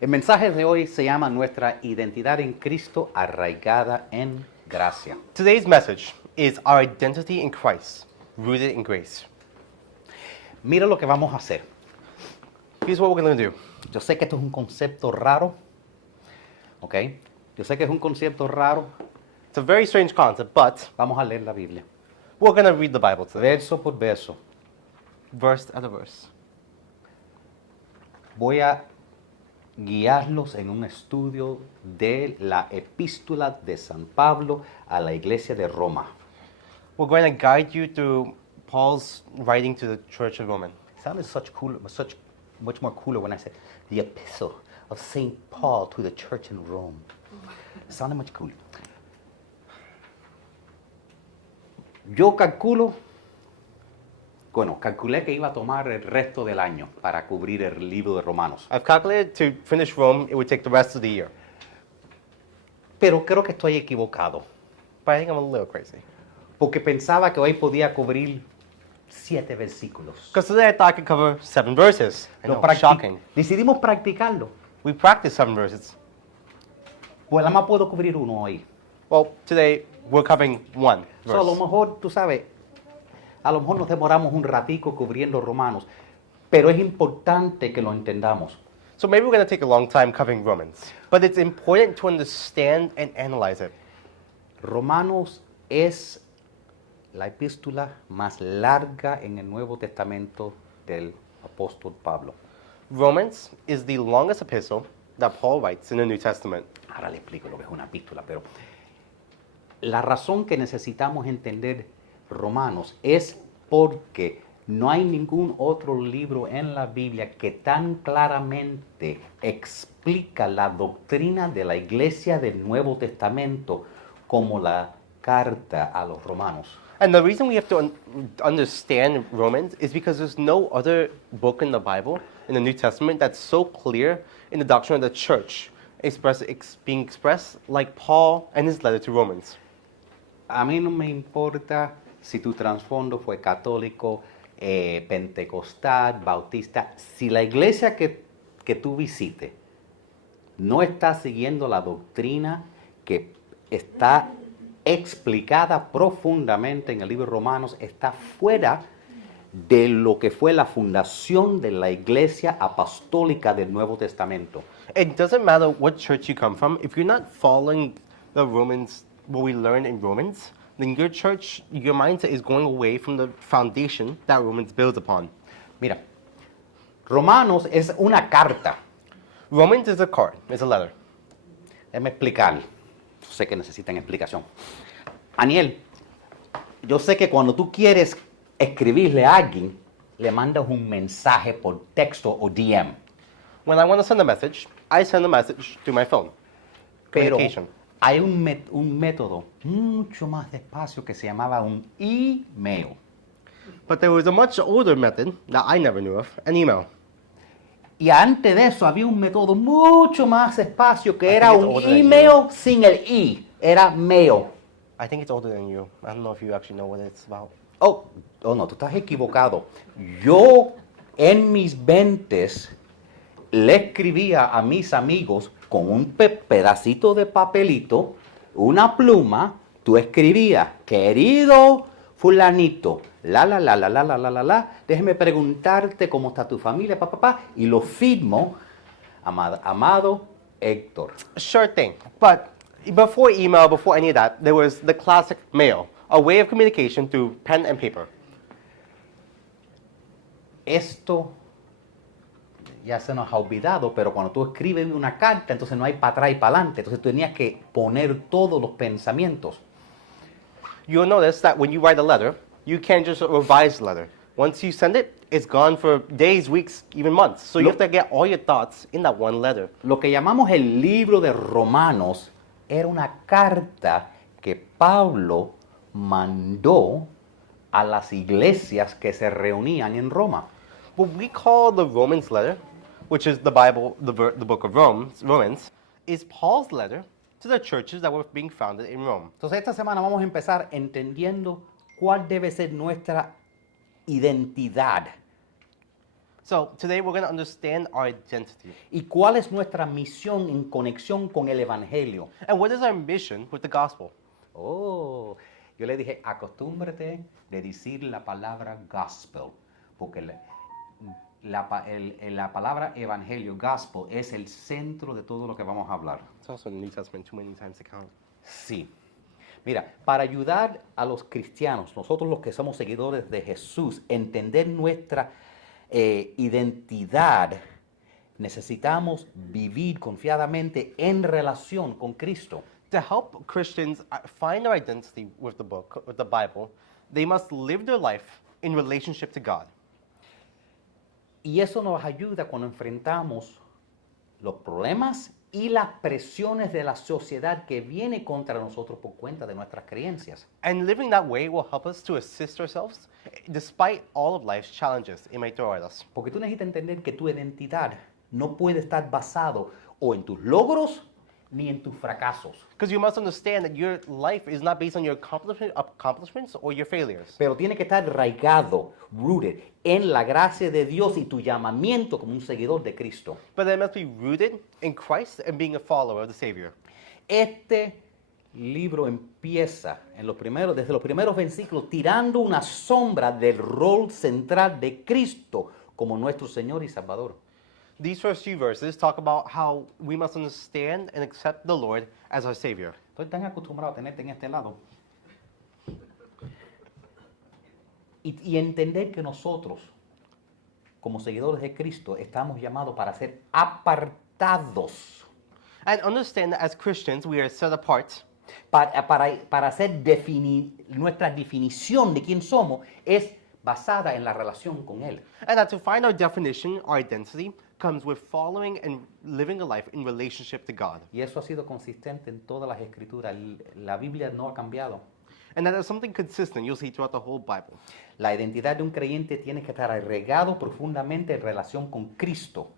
El mensaje de hoy se llama Nuestra identidad en Cristo arraigada en gracia. Today's message is our identity in Christ, rooted in grace. Mira lo que vamos a hacer. Here's what we're going to do. Yo sé que esto es un concepto raro, ¿ok? Yo sé que es un concepto raro. It's a very strange concept, but Vamos a leer la Biblia, we're going to read the Bible today, verso por verso. verse after verse. Voy a guiarlos en un estudio de la epístola de San Pablo a la iglesia de Roma. We're going to guide you through Paul's writing to the Church of Rome. It sounded much more cooler when I said the epistle of St. Paul to the church in Rome. It sounded much cooler. Yo calculé que iba a tomar el resto del año para cubrir el libro de Romanos. I've calculated to finish Rome, it would take the rest of the year. Pero creo que estoy equivocado, But I think I'm a little crazy. porque pensaba que hoy podía cubrir 7 versículos. Because today I thought I could cover 7 verses. I know, shocking. Decidimos practicarlo. We practiced 7 verses. Pues nada más puedo cubrir uno hoy. Well, today we're covering 1 So, a lo verse. mejor, tú sabes, a lo mejor nos demoramos un ratico cubriendo Romanos, pero es importante que lo entendamos. So maybe we're going to take a long time covering Romans. But it's important to understand and analyze it. Romanos es la epístola más larga en el Nuevo Testamento del apóstol Pablo. Romans is the longest epistle that Paul writes in the New Testament. Ahora le explico lo que es una epístola, pero la razón que necesitamos entender Romanos es porque no hay ningún otro libro en la Biblia que tan claramente explica la doctrina de la iglesia del Nuevo Testamento como la carta a los romanos. And the reason we have to understand Romans is because there's no other book in the Bible, in the New Testament, that's so clear in the doctrine of the church, being expressed like Paul and his letter to Romans. A mí no me importa si tu trasfondo fue católico, pentecostal, bautista. Si la iglesia que tú visites no está siguiendo la doctrina que está explicada profundamente en el libro de Romanos, está fuera de lo que fue la fundación de la iglesia apostólica del Nuevo Testamento. It doesn't matter what church you come from, if you're not following the Romans, what we learn in Romans, then your church, your mindset is going away from the foundation that Romans builds upon. Mira, Romanos es una carta. Romans is a card, it's a letter. Déjame explicar. Sé que necesitan explicación. Aniel, yo sé que cuando tú quieres escribirle a alguien, le mandas un mensaje por texto o DM. When I want to send a message, I send a message through my phone. Pero Communication. hay un método mucho más despacio que se llamaba un email. But there was a much older method that I never knew of, an email. Y antes de eso había un método mucho más despacio que I era think it's un older than email sin el i. Era mail. I think it's older than you. I don't know if you actually know what it's about. Oh no, tú estás equivocado. Yo en mis 20s le escribía a mis amigos con un pedacito de papelito, una pluma, tú escribías, querido fulanito, déjeme preguntarte cómo está tu familia, y lo firmo, amado Héctor. Sure thing. But before email, before any of that, there was the classic mail, a way of communication through pen and paper. Esto ya se nos ha olvidado, pero cuando tú escribes una carta, entonces no hay para atrás y para adelante. Entonces tú tenías que poner todos los pensamientos. You'll notice that when you write a letter, you can't just revise the letter. Once you send it, it's gone for days, weeks, even months. So you have to get all your thoughts in that one letter. Lo que llamamos el libro de Romanos era una carta que Pablo mandó a las iglesias que se reunían en Roma. What we call the Romans letter, which is the Bible, the book of Romans, is Paul's letter to the churches that were being founded in Rome. Entonces esta semana vamos a empezar entendiendo cuál debe ser nuestra identidad. So today we're going to understand our identity. ¿Y cuál es nuestra misión en conexión con el Evangelio? And what is our mission with the gospel? Oh, yo le dije, acostúmbrate de decir la palabra gospel, porque la palabra evangelio, gospel, es el centro de todo lo que vamos a hablar. It's also in the New Testament too many times to count. Sí. Mira, para ayudar a los cristianos, nosotros los que somos seguidores de Jesús, entender nuestra identidad, necesitamos vivir confiadamente en relación con Cristo. To help Christians find their identity with the book, with the Bible, they must live their life in relationship to God. Y eso nos ayuda cuando enfrentamos los problemas y las presiones de la sociedad que viene contra nosotros por cuenta de nuestras creencias. And living that way will help us to assist ourselves despite all of life's challenges it may throw at us. Porque tú necesitas entender que tu identidad no puede estar basado o en tus logros ni en tus fracasos. Because you must understand that your life is not based on your accomplishments or your failures. Pero tiene que estar arraigado, rooted en la gracia de Dios y tu llamamiento como un seguidor de Cristo. But it must be rooted in Christ and being a follower of the Savior. Este libro empieza desde los primeros versículos tirando una sombra del rol central de Cristo como nuestro Señor y Salvador. These first few verses talk about how we must understand and accept the Lord as our Savior. Estoy tan acostumbrado a tenerte en este lado. Y entender que nosotros, como seguidores de Cristo, estamos llamados para ser apartados. And understand that as Christians, we are set apart. Para hacer nuestra definición de quién somos es basada en la relación con Él. And that to find our definition, our identity, comes with following and living a life in relationship to God. Y eso ha sido consistente en todas las escrituras. La Biblia no ha cambiado. And that is something consistent you'll see throughout the whole Bible. La identidad de un creyente tiene que estar arraigado profundamente en relación con Cristo.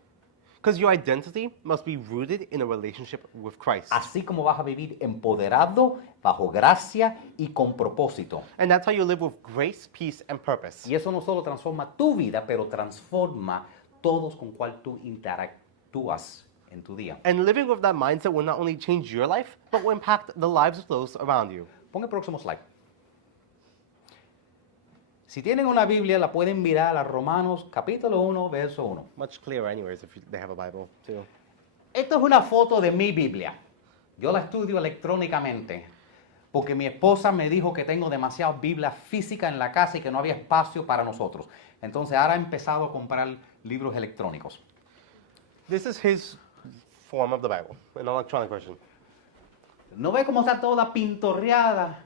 Because your identity must be rooted in a relationship with Christ. Así como vas a vivir empoderado, bajo gracia y con propósito. And that's how you live with grace, peace, and purpose. Y eso no solo transforma tu vida, pero transforma todos con cual tú interactúas en tu día. And living with that mindset will not only change your life, but will impact the lives of those around you. Pon el próximo slide. Si tienen una Biblia, la pueden mirar a Romanos capítulo 1, verso 1. Much clearer anyways if they have a Bible too. Esta es una foto de mi Biblia. Yo la estudio electrónicamente porque mi esposa me dijo que tengo demasiadas Biblias físicas en la casa y que no había espacio para nosotros. Entonces ahora he empezado a comprar libros electrónicos. This is his form of the Bible, an electronic version. ¿No ve cómo está toda pintorreada?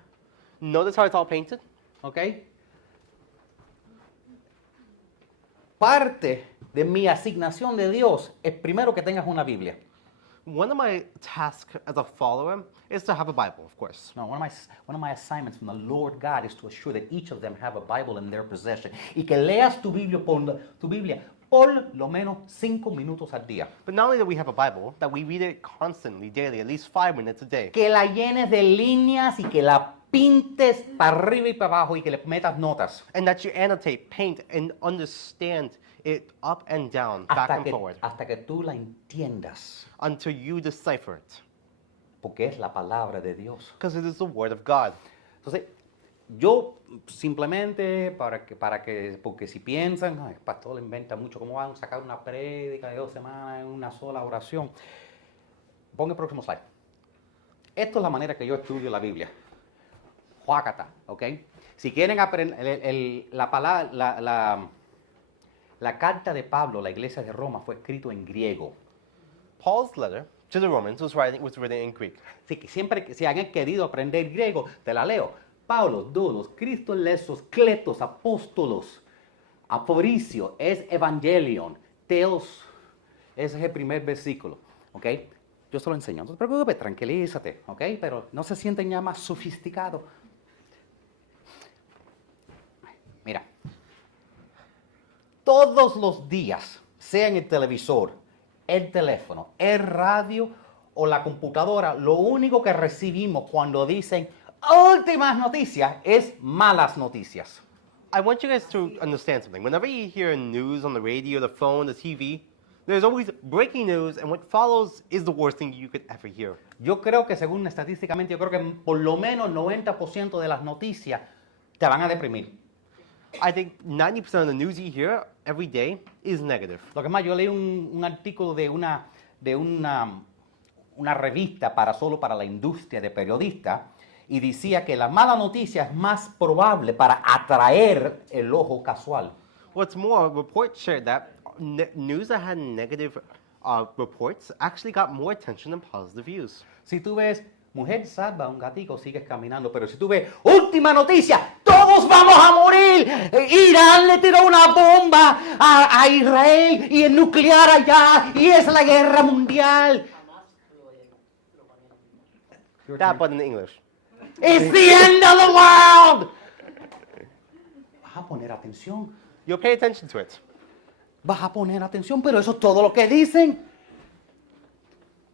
Notice how it's all painted? ¿Ok? Parte de mi asignación de Dios es primero que tengas una Biblia. One of my tasks as a follower is to have a Bible, of course. No, one of my assignments from the Lord God is to assure that each of them have a Bible in their possession. Y que leas tu Biblia por lo menos 5 minutos al día. But not only that we have a Bible, that we read it constantly, daily, at least 5 minutes a day. Que la llenes de líneas y que la pintes para arriba y para abajo y que le metas notas. And that you annotate, paint, and understand it up and down, back and forward, Hasta que tú la entiendas. until you decipher it. Porque es la palabra de Dios. Because it is the Word of God. Entonces, yo simplemente porque si piensan, "Ay, el pastor le inventa mucho, ¿cómo van a sacar una prédica de 2 semanas en una sola oración?" Ponga el próximo slide. Esto es la manera que yo estudio la Biblia. Juácata, ¿ok? Si quieren aprender, la carta de Pablo, la iglesia de Roma, fue escrito en griego. Paul's letter to the Romans was written in Greek. Así que siempre que si han querido aprender griego, te la leo. Paulo, Doulos, Christos, Lesos, Kletos, Apóstolos, Aporicio, es Evangelion, Teos. Ese es el primer versículo, ¿ok? Yo se lo enseño. No te preocupes, tranquilízate, ¿ok? Pero no se sienten ya más sofisticados. Mira, todos los días, sea en el televisor, el teléfono, el radio o la computadora, lo único que recibimos cuando dicen últimas noticias es malas noticias. I want you guys to understand something. Whenever you hear news on the radio, the phone, the TV, there's always breaking news, and what follows is the worst thing you could ever hear. Yo creo que según estadísticamente, yo creo que por lo menos 90% de las noticias te van a deprimir. I think 90% of the news you hear every day is negative. Lo que más, yo leí un artículo de una revista solo para la industria de periodistas y decía que la mala noticia es más probable para atraer el ojo casual. What's more, reports shared that news that had negative reports actually got more attention than positive views. Si tú ves, mujer salva a un gatico, sigues caminando, pero si tú ves, última noticia, todos vamos a morir, Irán le tiró una bomba a Israel y el nuclear allá, y es la guerra mundial. That, but in English. It's the end of the world. Vas a poner atención. You'll pay attention to it. Vas a poner atención, pero eso es todo lo que dicen.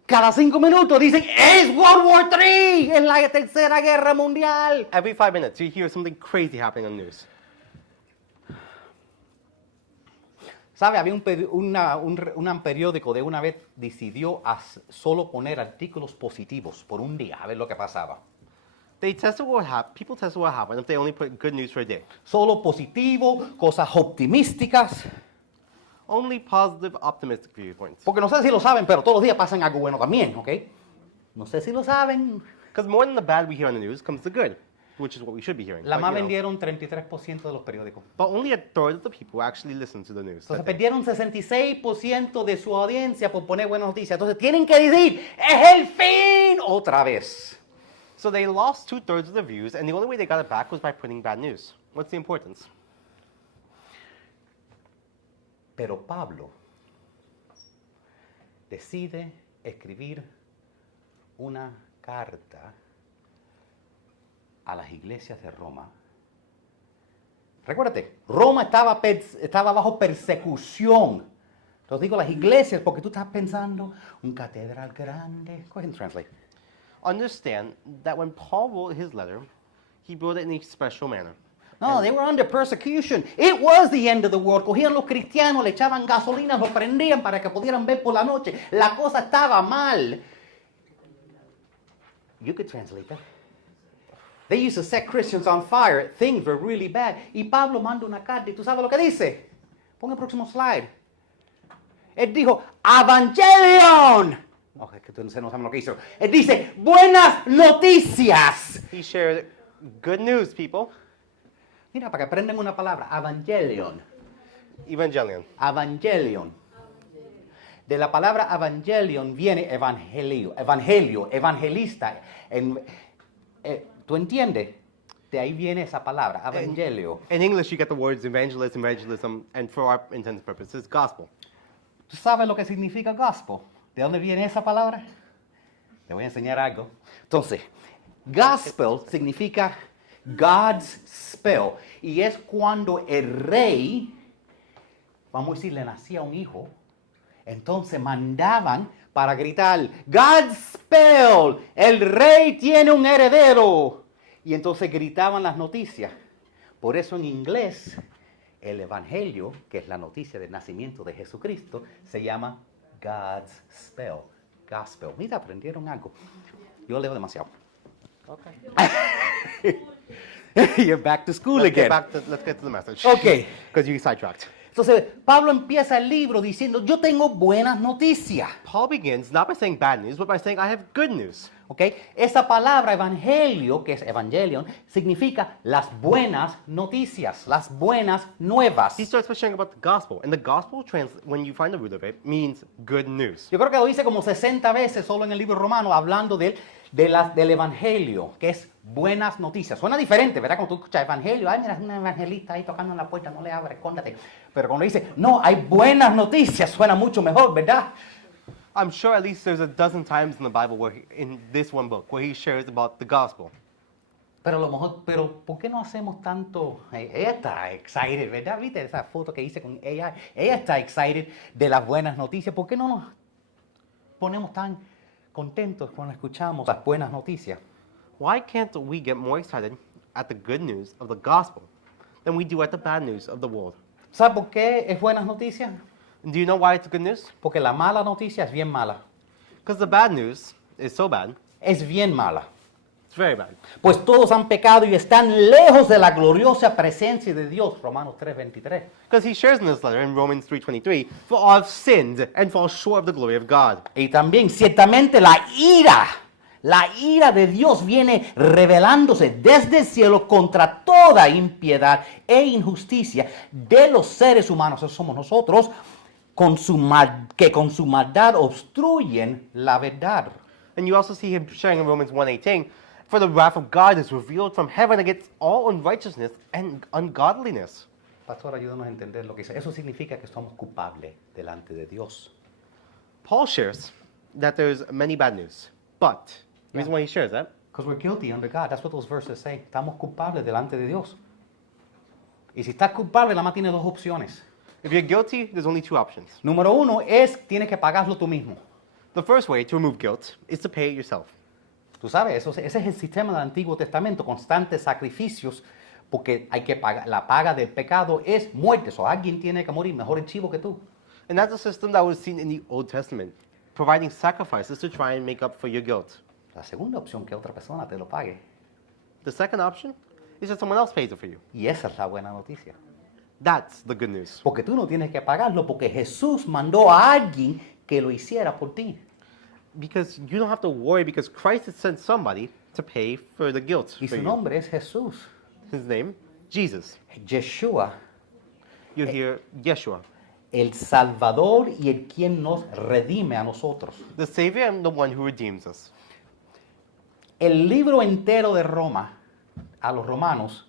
Cada 5 minutos dicen, es World War III, es la tercera guerra mundial. Every 5 minutes, you hear something crazy happening on the news. ¿Sabe? Había un periódico de una vez decidió solo poner artículos positivos por un día, a ver lo que pasaba. People tested what happened if they only put good news for a day. Solo positivo, cosas optimísticas. Only positive, optimistic viewpoints. Porque no sé si lo saben, pero todos los días pasan algo bueno también, ¿ok? No sé si lo saben. Because more than the bad we hear on the news comes the good, which is what we should be hearing. La But, más you know, vendieron 33% de los periódicos. but only a third of the people actually listen to the news. Entonces that day. perdieron 66% de su audiencia por poner buenas noticias. Entonces tienen que decir, es el fin otra vez. So they lost 2/3 of the views, and the only way they got it back was by putting bad news. What's the importance? Pero Pablo decide escribir una carta a las iglesias de Roma. Recuérdate, Roma estaba bajo persecución. Entonces digo las iglesias porque tú estás pensando, un catedral grande. Go ahead and translate. Understand that when Paul wrote his letter, he wrote it in a special manner. No, they were under persecution. It was the end of the world. Cogían los cristianos, le echaban gasolina, los prendían para que pudieran ver por la noche. La cosa estaba mal. You could translate that. They used to set Christians on fire. Things were really bad. Y Pablo manda una carta y tú sabes lo que dice. Pon el próximo slide. Él dijo, Evangelion. Ok, que tú no sabes lo que hizo. Él dice, buenas noticias. He shared good news, people. Mira, para que aprendan una palabra, Evangelion. Evangelion. Evangelion. De la palabra evangelion viene evangelio, evangelista. ¿Tú entiendes? De ahí viene esa palabra, evangelio. In English, you get the words evangelism, and for our intended purposes, gospel. ¿Tú sabes lo que significa gospel? ¿De dónde viene esa palabra? Te voy a enseñar algo. Entonces, gospel significa God's spell. Y es cuando el rey, vamos a decir, le nacía un hijo, entonces mandaban para gritar, God's spell, el rey tiene un heredero. Y entonces gritaban las noticias. Por eso en inglés, el evangelio, que es la noticia del nacimiento de Jesucristo, se llama God's spell, gospel. Mira, aprendieron algo. Yo leo demasiado. Okay. You're back to school again. Let's get to the message. Okay. Because you sidetracked. Entonces, Pablo empieza el libro diciendo, yo tengo buenas noticias. Paul begins not by saying bad news, but by saying, I have good news. ¿Ok? Esa palabra evangelio, que es evangelion, significa las buenas noticias, las buenas nuevas. He starts by sharing about the gospel, and the gospel, when you find the root of it, means good news. Yo creo que lo dice como 60 veces solo en el libro romano, hablando del evangelio, que es buenas noticias. Suena diferente, ¿verdad? Cuando tú escuchas evangelio, ay, mira, es un evangelista ahí tocando en la puerta, no le abres, escóndate. Pero cuando dice, no, hay buenas noticias, suena mucho mejor, ¿verdad? I'm sure at least there's a dozen times in the Bible in this one book where he shares about the gospel. Pero a lo mejor, ¿por qué no hacemos tanto? Ella está excited, ¿verdad? ¿Viste esa foto que hice con ella? Ella está excited de las buenas noticias. ¿Por qué no nos ponemos tan contentos cuando escuchamos las buenas noticias? Why can't we get more excited at the good news of the gospel than we do at the bad news of the world. ¿Sabe por qué es buenas noticias? And do you know why it's good news? Porque la mala noticia es bien mala. Because the bad news is so bad, Es bien mala. it's very bad. Pues todos han pecado y están lejos de la gloriosa presencia de Dios. Romanos 3:23. Because he shares in this letter in Romans 3:23, for all have sinned and fall short of the glory of God. Y también ciertamente la ira de Dios viene revelándose desde el cielo contra toda impiedad e injusticia de los seres humanos, esos somos nosotros, que con su maldad obstruyen la verdad. And you also see him sharing in Romans 1:18, for the wrath of God is revealed from heaven against all unrighteousness and ungodliness. Pastor, ayúdanos a entender lo que dice. Eso significa que somos culpables delante de Dios. Paul shares that there's many bad news, but the reason why he shares that Because we're guilty under God. That's what those verses say. Estamos culpables delante de Dios. Y si estás culpable, nada más tiene dos opciones. if you're guilty, there's only two options. Número uno es, tienes que pagarlo tú mismo. The first way to remove guilt is to pay it yourself. Tú sabes, ese es el sistema del Antiguo Testamento, constantes sacrificios, porque hay que pagar, la paga del pecado es muerte, o alguien tiene que morir, mejor el chivo que tú. And that's a system that was seen in the Old Testament, providing sacrifices to try and make up for your guilt. La segunda opción, que otra persona te lo pague. The second option is that someone else pays it for you. Y esa es la buena noticia. That's the good news. Porque tú no tienes que pagarlo, porque Jesús mandó a alguien que lo hiciera por ti. Because you don't have to worry because Christ has sent somebody to pay for the guilt Y for su you. nombre es Jesús. His name, Jesus. Yeshua, You hear Yeshua, el Salvador y el quien nos redime a nosotros. the Savior and the one who redeems us. El libro entero de Roma, a los romanos,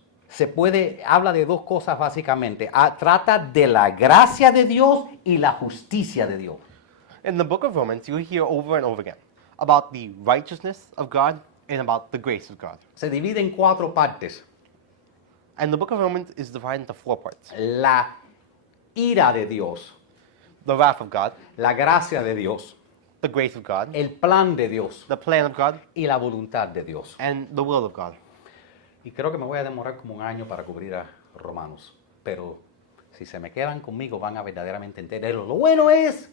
habla de dos cosas básicamente. Trata de la gracia de Dios y la justicia de Dios. In the book of Romans, you hear over and over again about the righteousness of God and about the grace of God. Se divide en cuatro partes. And the book of Romans is divided into four parts. La ira de Dios, The wrath of God, la gracia de Dios, the grace of God, el plan de Dios the plan of God, y la voluntad de Dios. and the will of God. Y creo que me voy a demorar como un año para cubrir a Romanos. Pero si se me quedan conmigo van a verdaderamente entenderlo. Lo bueno es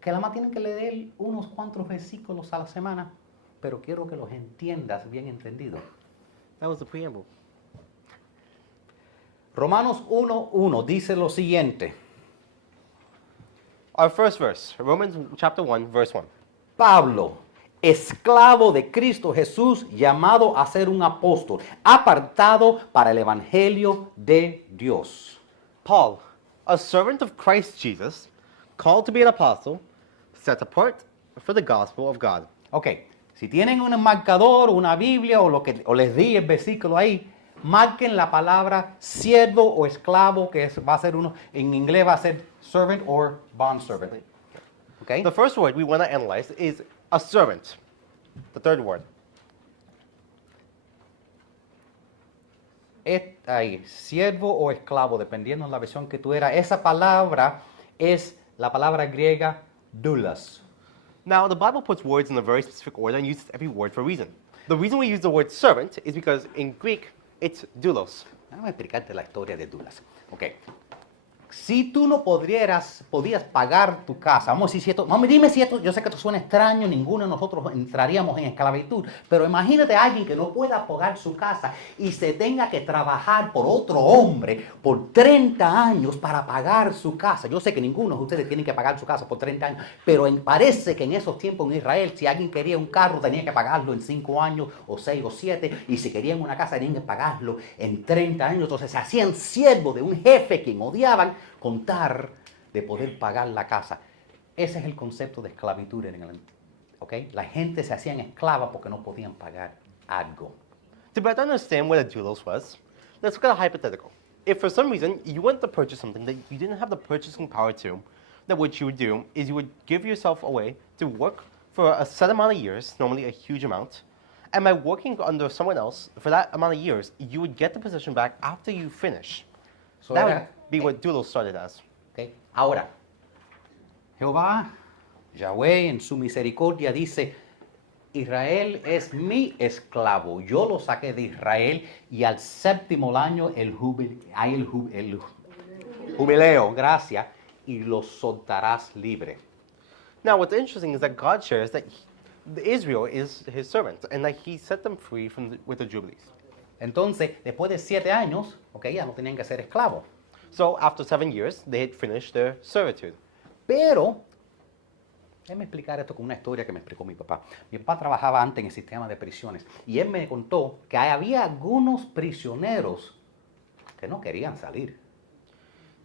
que nada más tienen que leer unos cuantos versículos a la semana, pero quiero que los entiendas bien entendido. That was the preamble. Romanos 1:1 dice lo siguiente. Our first verse, Romans chapter 1, verse 1. Pablo, esclavo de Cristo Jesús, llamado a ser un apóstol, apartado para el evangelio de Dios. Paul, a servant of Christ Jesus, called to be an apostle, set apart for the gospel of God. Ok, si tienen un marcador, una Biblia o les di el versículo ahí, marquen la palabra siervo o esclavo, que va a ser uno, en inglés va a ser servant or bond servant. Ok, The first word we want to analyze is a servant. The third word. ahí, siervo o esclavo, dependiendo de la versión que tú eras. Esa palabra es la palabra griega doulos. Now, the Bible puts words in a very specific order and uses every word for a reason. The reason we use the word servant is because in Greek, it's doulos. Déjame explicarte la historia de doulos. Ok. Si tú no podías pagar tu casa, vamos a decir si esto, dime si esto, yo sé que esto suena extraño, ninguno de nosotros entraríamos en esclavitud, pero imagínate a alguien que no pueda pagar su casa y se tenga que trabajar por otro hombre por 30 años para pagar su casa. Yo sé que ninguno de ustedes tienen que pagar su casa por 30 años, pero parece que en esos tiempos en Israel, si alguien quería un carro, tenía que pagarlo en 5 años, o 6 o 7, y si querían una casa, tenían que pagarlo en 30 años. Entonces se hacían siervos de un jefe quien odiaban, contar de poder pagar la casa. Ese es el concepto de esclavitud en el, ¿okay? La gente se hacían esclava porque no podían pagar algo. To better understand what a doulos was, let's look at a hypothetical. If for some reason you wanted to purchase something that you didn't have the purchasing power to, then what you would do is you would give yourself away to work for a set amount of years, normally a huge amount, and by working under someone else for that amount of years, you would get the position back after you finish. So That era- would be what doulos started as. ¿Okay? Ahora, Jehová, Yahweh, en su misericordia dice, Israel es mi esclavo. Yo lo saqué de Israel y al séptimo año hay el jubileo, gracias, y lo soltarás libre. Now, what's interesting is that God shares that Israel is his servant and that he set them free with the Jubilees. Entonces, después de 7 años, ya no tenían que ser esclavos. So, after 7 years, they had finished their servitude. Pero, déjame explicar esto con una historia que me explicó mi papá. Mi papá trabajaba antes en el sistema de prisiones y él me contó que había algunos prisioneros que no querían salir.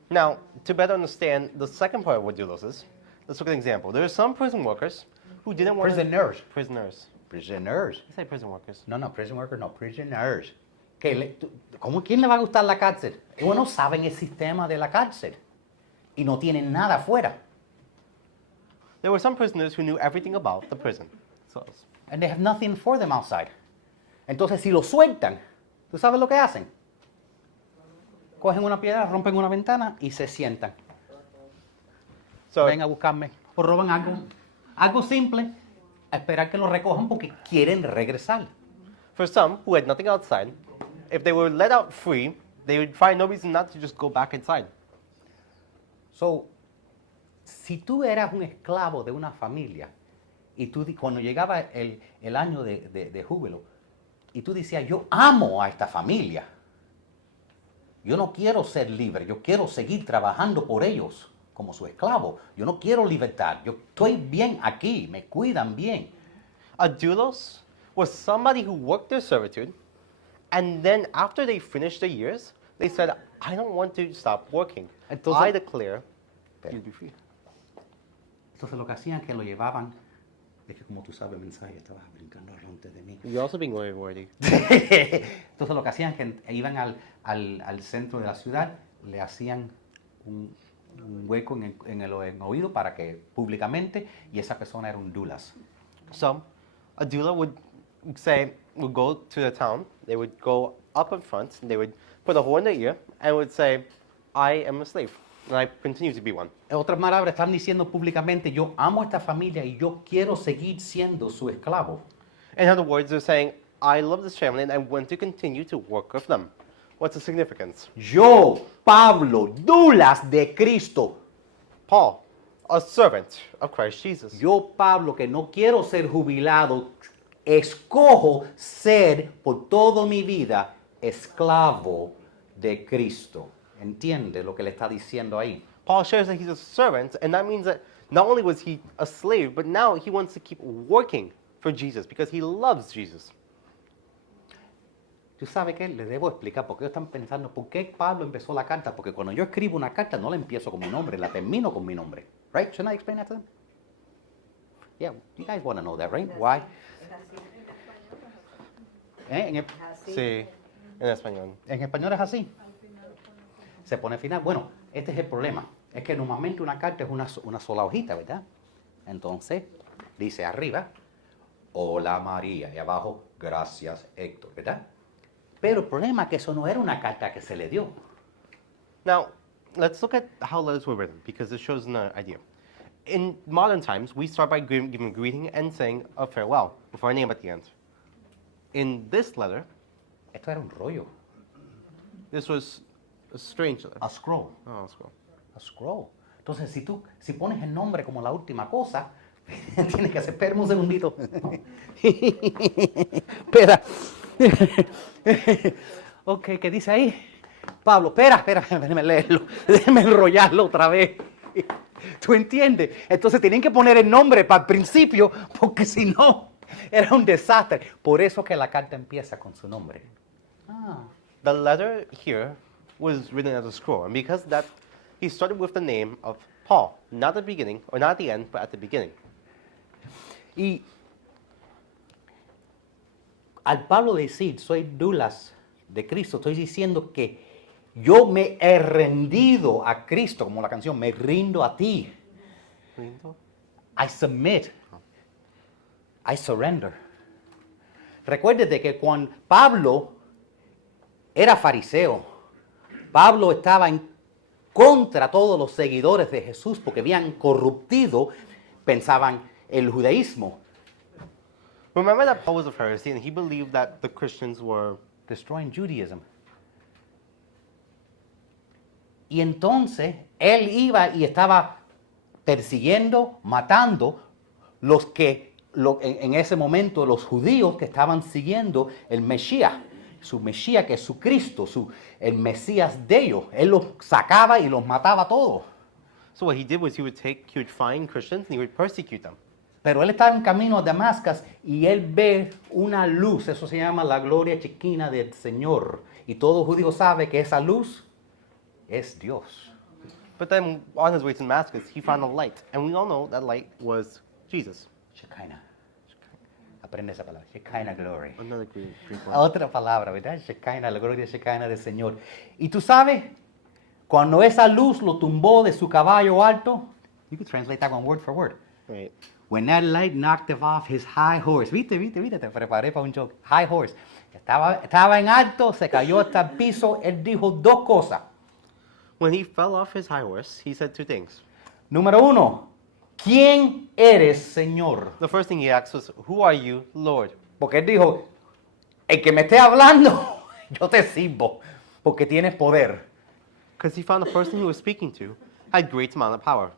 Now, to better understand the second part of what doulos is, let's look at an example. There are some prison workers who didn't want Prisoners. Prisoners. Prisoners. I say prison workers. No, prison workers, no, prisoners. ¿Quién le va a gustar la cárcel? Ellos no saben el sistema de la cárcel y no tienen nada afuera. There were some prisoners who knew everything about the prison. And they have nothing for them outside. Entonces, si lo sueltan, ¿tú sabes lo que hacen? Cogen una piedra, rompen una ventana y se sientan. So, Ven a buscarme. O roban algo simple, a esperar que lo recojan porque quieren regresar. for some who had nothing outside, if they were let out free, they would find no reason not to just go back inside. So, si tú eras un esclavo de una familia y cuando llegaba el año de júbilo y tú decías, yo amo a esta familia, yo no quiero ser libre, yo quiero seguir trabajando por ellos como su esclavo, yo no quiero libertad, yo estoy bien aquí, me cuidan bien. A doulos was somebody who worked their servitude, and then after they finished their years, they said, I don't want to stop working. Entonces- I declare you'll be free. Entonces lo que hacían es que lo llevaban, es que como tú sabes el mensaje, estabas brincando antes de mí. You're also being worthy. Entonces lo que hacían es que iban al centro de la ciudad, le hacían un hueco en el oído para que públicamente, y esa persona era un doulas. So, a doula would go to the town, they would go up in front, and they would put a hole in their ear, and would say, I am a slave, and I continue to be one. En otras palabras, están diciendo públicamente, yo amo a esta familia y yo quiero seguir siendo su esclavo. In other words, they're saying, I love this family, and I want to continue to work with them. What's the significance? Yo, Pablo, doulas de Cristo. Paul, a servant of Christ Jesus. Yo, Pablo, que no quiero ser jubilado, escojo ser por toda mi vida esclavo de Cristo. ¿Entiende lo que le está diciendo ahí? Paul shares that he's a servant, and that means that not only was he a slave, but now he wants to keep working for Jesus because he loves Jesus. ¿Tú sabes qué? Le debo explicar porque ellos están pensando por qué Pablo empezó la carta. Porque cuando yo escribo una carta no la empiezo con mi nombre, la termino con mi nombre. Right? Shouldn't I explain that to them? Yeah, you guys want to know that, right? Why? Sí, en español. En español es así. Se pone final. Bueno, este es el problema. Es que normalmente una carta es una sola hojita, ¿verdad? Entonces, dice arriba, hola María, y abajo, gracias Héctor, ¿verdad? Pero el problema es que eso no era una carta que se le dio. Now, let's look at how letters were written because this shows an idea. In modern times, we start by giving a greeting and saying a farewell with our name at the end. In this letter, Esto era un rollo, this was a strange letter. a scroll. Oh, let's go. A scroll. Entonces, si pones el nombre como la última cosa, tienes que hacer, espera un segundito. Espera. Ok, ¿qué dice ahí? Pablo, espera, déjame leerlo, déjame enrollarlo otra vez. ¿Tú entiendes? Entonces tienen que poner el nombre para el principio, porque si no, era un desastre. Por eso que la carta empieza con su nombre. The letter here was written as a scroll, and because of that, he started with the name of Paul, not at the beginning, or not at the end, but at the beginning. Y al Pablo decir, soy doulas de Cristo, estoy diciendo que yo me he rendido a Cristo, como la canción, me rindo a ti. I submit. I surrender. Recuérdate que cuando Pablo era fariseo, Pablo estaba en contra de todos los seguidores de Jesús porque habían corruptido, pensaban, el judaísmo. Remember that Paul was a Pharisee and he believed that the Christians were. destroying Judaism. Y entonces él iba y estaba persiguiendo, matando los que en ese momento los judíos que estaban siguiendo el Mesías, su Mesías que es su Cristo, el Mesías de ellos. Él los sacaba y los mataba todos. So what he did was he would find Christians and he would persecute them. Pero él estaba en camino a Damasco y él ve una luz, eso se llama la gloria chiquina del Señor. Y todo judío sabe que esa luz es Dios. But then on his way to Damascus, he found a light. And we all know that light was Jesus. Shekinah. Aprende esa palabra. Shekinah glory. Another Greek word. Otra palabra, ¿verdad? Shekinah, la gloria Shekinah del Señor. Y tú sabes, cuando esa luz lo tumbó de su caballo alto, you can translate that one word for word. Right. When that light knocked him off his high horse. ¿Viste? Te preparé para un joke. High horse. Estaba en alto, se cayó hasta el piso. Él dijo dos cosas. When he fell off his high horse, he said two things. Número uno, ¿quién eres, Señor? The first thing he asked was, "Who are you, Lord?" Porque él dijo, el que me esté hablando, yo te sirvo, porque tienes poder. Because he found the person he was speaking to had great amount of power.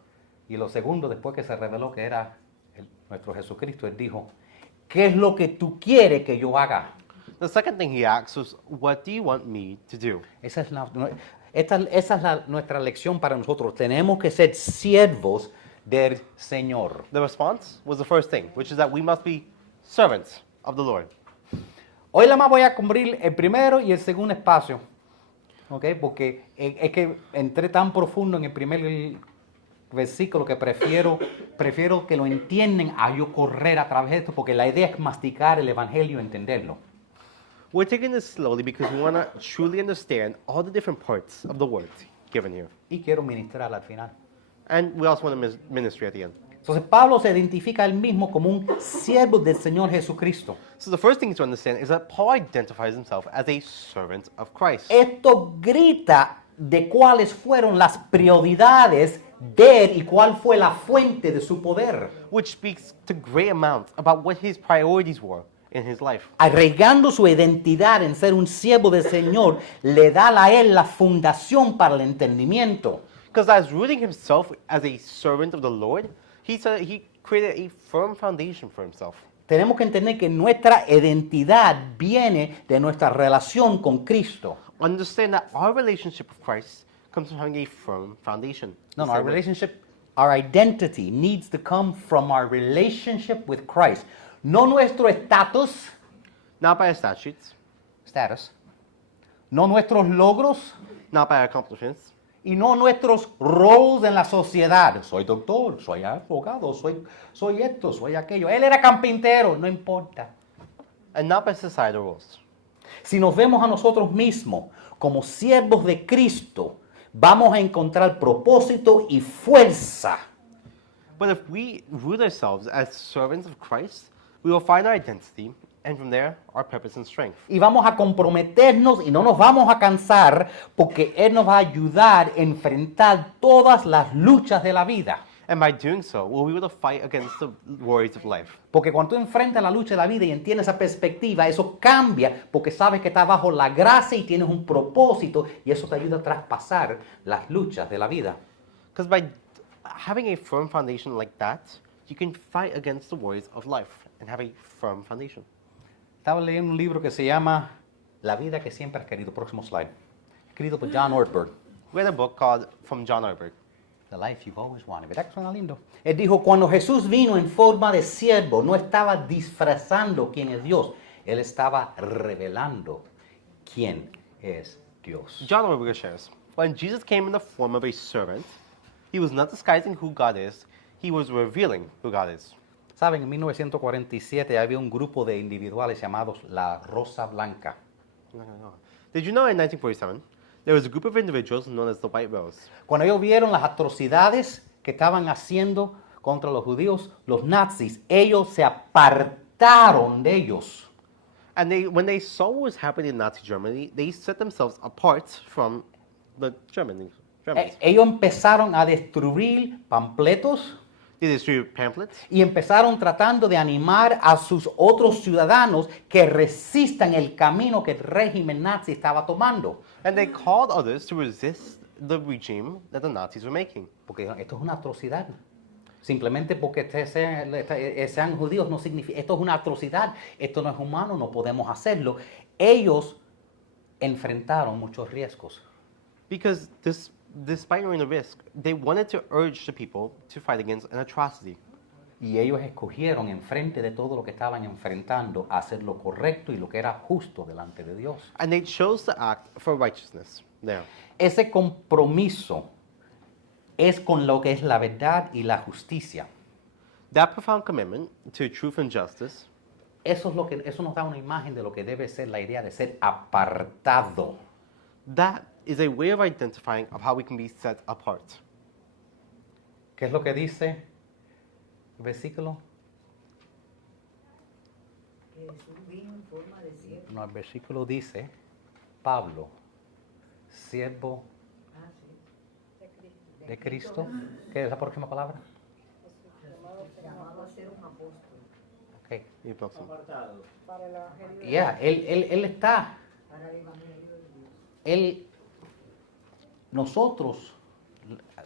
Y lo segundo, después que se reveló que era nuestro Jesucristo, él dijo, ¿qué es lo que tú quieres que yo haga? The second thing he asked was, "What do you want me to do?" Esa es nuestra lección para nosotros. Tenemos que ser siervos del Señor. The response was the first thing, which is that we must be servants of the Lord. Hoy la más voy a cubrir el primero y el segundo espacio. ¿Ok? Porque es que entré tan profundo en el primer versículo que prefiero que lo entiendan a yo correr a través de esto, porque la idea es masticar el Evangelio y entenderlo. We're taking this slowly because we want to truly understand all the different parts of the word given here. Y quiero ministrar al final. And we also want to ministry at the end. Entonces Pablo se identifica a él mismo como un siervo del Señor Jesucristo. So the first thing to understand is that Paul identifies himself as a servant of Christ. Esto grita de cuáles fueron las prioridades de él y cuál fue la fuente de su poder. Which speaks to great amount about what his priorities were in his life. Arraigando su identidad en ser un siervo del Señor, le da a él la fundación para el entendimiento. Because as rooting himself as a servant of the Lord, he created a firm foundation for himself. Tenemos que entender que nuestra identidad viene de nuestra relación con Cristo. Understand that our relationship with Christ comes from having a firm foundation. No, our identity needs to come from our relationship with Christ. No nuestro estatus, Not by our statutes, no nuestros logros not by our accomplishments, y no nuestros roles en la sociedad. Soy doctor, soy abogado, soy esto, soy aquello. Él era carpintero, no importa. and not by societal roles. Si nos vemos a nosotros mismos como siervos de Cristo, vamos a encontrar propósito y fuerza. But if we root ourselves as servants of Christ, we will find our identity, and from there, our purpose and strength. Y vamos a comprometernos y no nos vamos a cansar porque Él nos va a ayudar a enfrentar todas las luchas de la vida. And by doing so, we'll be able to fight against the worries of life. Porque cuando tú enfrentas la lucha de la vida y entiendes esa perspectiva, eso cambia porque sabes que estás bajo la gracia y tienes un propósito y eso te ayuda a traspasar las luchas de la vida. Because by having a firm foundation like that, you can fight against the worries of life and have a firm foundation. Estaba leyendo un libro que se llama La vida que siempre has querido. Próximo slide. Escrito por John Ortberg. We had a book called From John Ortberg. The life you've always wanted. ¿Verdad que suena lindo? Él dijo, cuando Jesús vino en forma de siervo, no estaba disfrazando quién es Dios. Él estaba revelando quién es Dios. John Ortberg shares, when Jesus came in the form of a servant, he was not disguising who God is, he was revealing who God is. Saben, en 1947 había un grupo de individuales llamados la Rosa Blanca. Did you know in 1947, there was a group of individuals known as the White Rose? Cuando ellos vieron las atrocidades que estaban haciendo contra los judíos, los nazis, ellos se apartaron de ellos. And when they saw what was happening in Nazi Germany, they set themselves apart from the Germans. Ellos empezaron a destruir panfletos, They distributed pamphlets. Y empezaron tratando de animar a sus otros ciudadanos que resistan el camino que el régimen nazi estaba tomando. And they called others to resist the regime that the Nazis were making. Porque dijeron, esto es una atrocidad. Simplemente porque sean judíos no significa, esto es una atrocidad, esto no es humano, no podemos hacerlo. Ellos enfrentaron muchos riesgos. Because despite knowing the risk, they wanted to urge the people to fight against an atrocity. Y ellos escogieron enfrente de todo lo que estaban enfrentando hacer lo correcto y lo que era justo delante de Dios. And they chose to act for righteousness there. Ese compromiso es con lo que es la verdad y la justicia. That profound commitment to truth and justice, Eso nos da una imagen de lo que debe ser la idea de ser apartado. that is a way of identifying of how we can be set apart. ¿Qué es lo que dice el versículo? Que Jesús vino en forma de siervo. No, el versículo dice, Pablo, siervo Ah, sí. de Cristo. ¿Qué es la próxima palabra? Llamado a ser un apóstol. Okay. You both see. Para el evangelio de Yeah, él está, para el evangelio de Dios. nosotros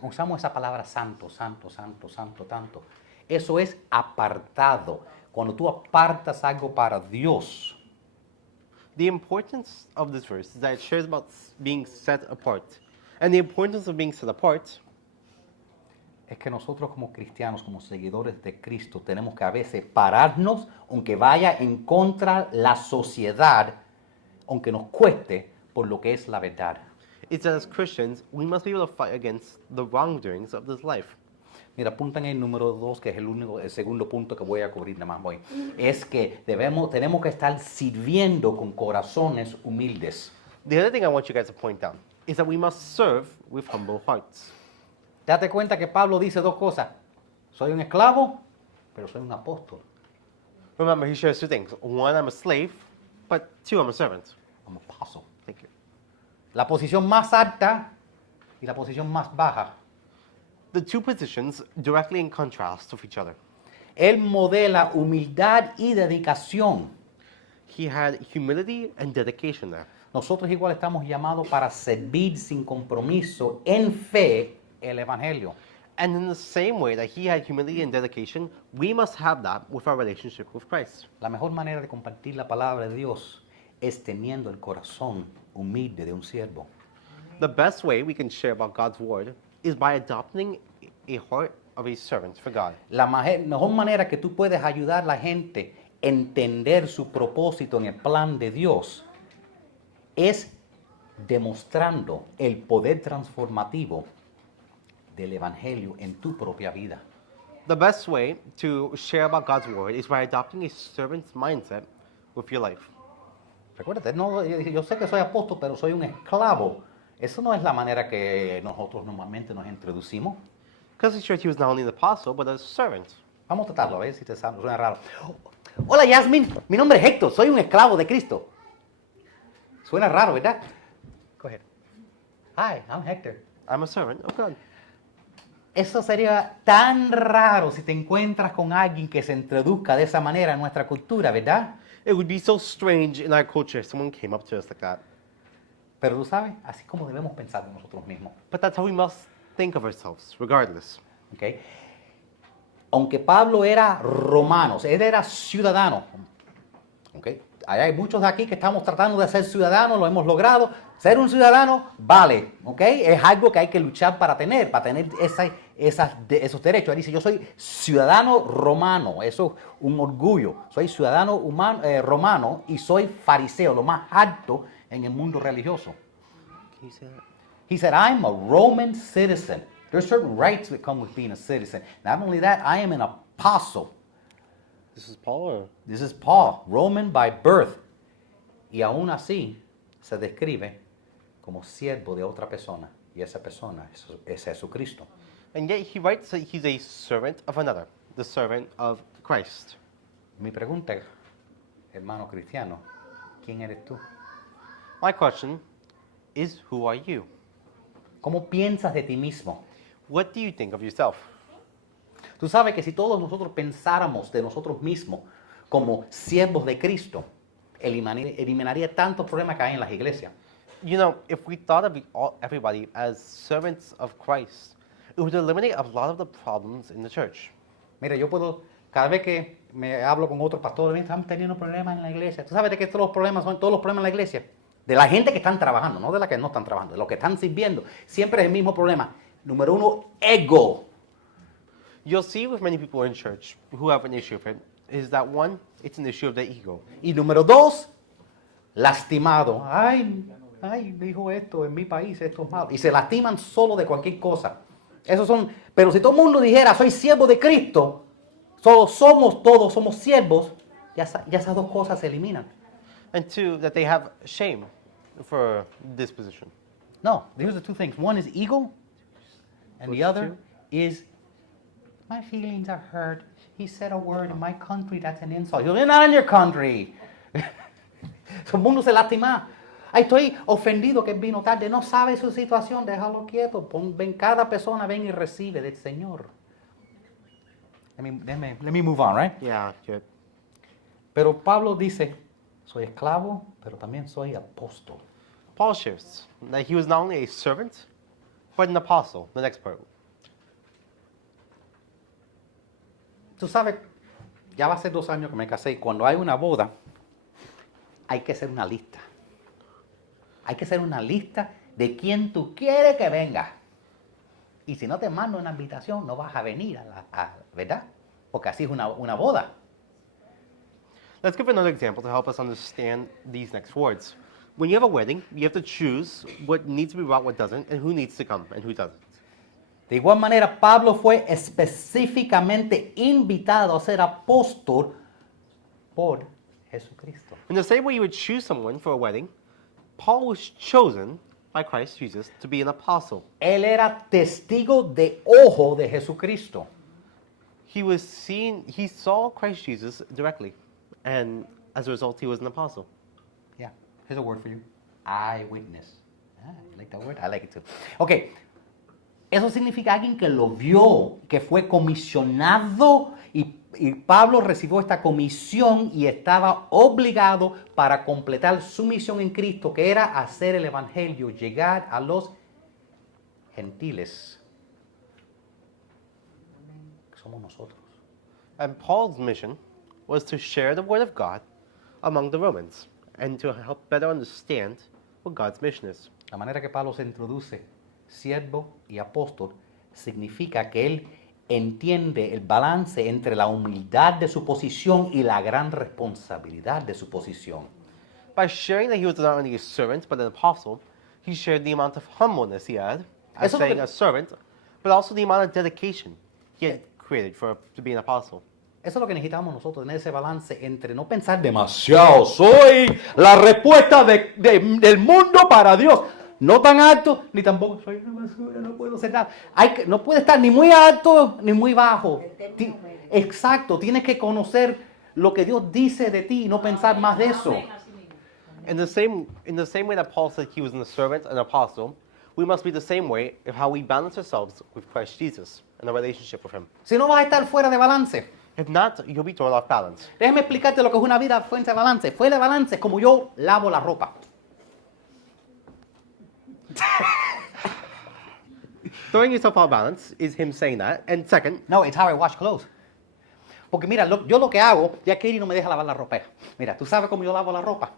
usamos esa palabra santo, santo, santo, santo, tanto. Eso es apartado. Cuando tú apartas algo para Dios, The importance of this verse is that it shares about being set apart. And the importance of being set apart es que nosotros como cristianos, como seguidores de Cristo, tenemos que a veces pararnos, aunque vaya en contra la sociedad, aunque nos cueste, por lo que es la verdad. is that as Christians, we must be able to fight against the wrongdoings of this life. Mira, apuntan el número 2, que es el segundo punto que voy a cubrir nada más hoy. Es que tenemos que estar sirviendo con corazones humildes. The other thing I want you guys to point out is that we must serve with humble hearts. Date cuenta que Pablo dice dos cosas. Soy un esclavo, pero soy un apóstol. Remember, he shares two things. One, I'm a slave, but two, I'm a servant. I'm an apostle. Thank you. La posición más alta y la posición más baja. The two positions directly in contrast of each other. Él modela humildad y dedicación. He had humility and dedication there. Nosotros igual estamos llamados para servir sin compromiso en fe el Evangelio. And in the same way that he had humility and dedication, we must have that with our relationship with Christ. La mejor manera de compartir la palabra de Dios es teniendo el corazón humilde de un siervo. The best way we can share about God's word is by adopting a heart of a servant for God. La mejor manera que tú puedes ayudar a la gente a entender su propósito en el plan de Dios es demostrando el poder transformativo del Evangelio en tu propia vida. The best way to share about God's word is by adopting a servant's mindset with your life. Recuérdate, yo sé que soy apóstol, pero soy un esclavo. Eso no es la manera que nosotros normalmente nos introducimos. Because he shared he was not only an apostle, but a servant. Vamos a tratarlo, a ver si te suena raro. Hola, Yasmin. Mi nombre es Héctor. Soy un esclavo de Cristo. Suena raro, ¿verdad? Go ahead. Hi, I'm Hector. I'm a servant of God. Eso sería tan raro si te encuentras con alguien que se introduzca de esa manera en nuestra cultura, ¿verdad? It would be so strange in our culture if someone came up to us like that. Pero tú sabes, así como debemos pensar de nosotros mismos. But that's how we must think of ourselves, regardless. ¿Ok? Aunque Pablo era romano, o sea, él era ciudadano. ¿Ok? Hay muchos de aquí que estamos tratando de ser ciudadanos, lo hemos logrado. Ser un ciudadano vale, ¿ok? Es algo que hay que luchar para tener esos derechos. Él dice, yo soy ciudadano romano, eso es un orgullo. Soy ciudadano romano y soy fariseo, lo más alto en el mundo religioso. Can you say that? He said, I'm a Roman citizen. There's certain rights that come with being a citizen. Not only that, I am an apostle. This is Paul or? This is Paul, Roman by birth. Y aún así se describe como siervo de otra persona. Y esa persona es Jesucristo. And yet he writes that he's a servant of another, the servant of Christ. Mi pregunta, hermano cristiano, ¿quién eres tú? My question is, who are you? ¿Cómo piensas de ti mismo? What do you think of yourself? Tú sabes que si todos nosotros pensáramos de nosotros mismos como siervos de Cristo, eliminaría tantos problemas que hay en las iglesias. You know, if we thought of everybody as servants of Christ, it would eliminate a lot of the problems in the church. Mira, yo puedo, cada vez que me hablo con otros pastores, están teniendo problemas en la iglesia. ¿Tú sabes de qué todos los problemas son? Todos los problemas en la iglesia. De la gente que están trabajando, no de la que no están trabajando, de los que están sirviendo. Siempre es el mismo problema. Número uno, ego. You'll see with many people in church who have an issue with it, is that one, it's an issue of the ego. Y número dos, lastimado. Ay, dijo esto en mi país, esto es malo. Y se lastiman solo de cualquier cosa. Esos son, pero si todo el mundo dijera, soy siervo de Cristo, todos somos siervos, ya esas dos cosas se eliminan. And two, that they have shame for this position. No, these are the two things. One is ego, and the other is my feelings are hurt. He said a word in my country that's an insult. You're not in your country. Todo el mundo se lastima. Ay, estoy ofendido que vino tarde. No sabe su situación, déjalo quieto. Cada persona ven y recibe del Señor. Let me move on, right? Yeah, good. Pero Pablo dice, soy esclavo, pero también soy apóstol. Paul shares that he was not only a servant, but an apostle, the next part. Tú sabes, ya va a ser 2 años que me casé y cuando hay una boda, hay que hacer una lista. Hay que hacer una lista de quién tú quieres que venga. Y si no te mando una invitación, no vas a venir, ¿verdad? Porque así es una boda. Let's give another example to help us understand these next words. When you have a wedding, you have to choose what needs to be brought, what doesn't, and who needs to come and who doesn't. De igual manera, Pablo fue específicamente invitado a ser apóstol por Jesucristo. In the same way you would choose someone for a wedding, Paul was chosen by Christ Jesus to be an apostle. Él era testigo de ojo de Jesucristo. He saw Christ Jesus directly, and as a result, he was an apostle. Yeah, here's a word for you. Eyewitness. You like that word? I like it too. Okay. Eso significa alguien que lo vio, que fue comisionado y Pablo recibió esta comisión y estaba obligado para completar su misión en Cristo, que era hacer el evangelio, llegar a los gentiles. Somos nosotros. And Paul's mission was to share the word of God among the Romans and to help better understand what God's mission is. La manera que Pablo se introduce, siervo y apóstol, significa que él entiende el balance entre la humildad de su posición y la gran responsabilidad de su posición. By sharing that he was not only a servant but an apostle, he shared the amount of humbleness he had as Eso saying que- a servant, but also the amount of dedication he had created to be an apostle. Eso es lo que necesitamos nosotros, tener ese balance entre no pensar demasiado, soy la respuesta del mundo para Dios. No tan alto, ni tampoco soy una basura, no puedo ser nada. No puede estar ni muy alto ni muy bajo. Exacto, tienes que conocer lo que Dios dice de ti y no pensar más de eso. In the same way that Paul said he was a servant and apostle, we must be the same way of how we balance ourselves with Christ Jesus and our relationship with him. Si no vas a estar fuera de balance. If not, you'll be thrown off balance. Déjame explicarte lo que es una vida fuera de balance. Fuera de balance es como yo lavo la ropa. Throwing yourself off balance is him saying that. And second, No, it's how I wash clothes. Porque mira, yo lo que hago, ya Katie no me deja lavar la ropa. Mira, ¿tú sabes cómo yo lavo la ropa?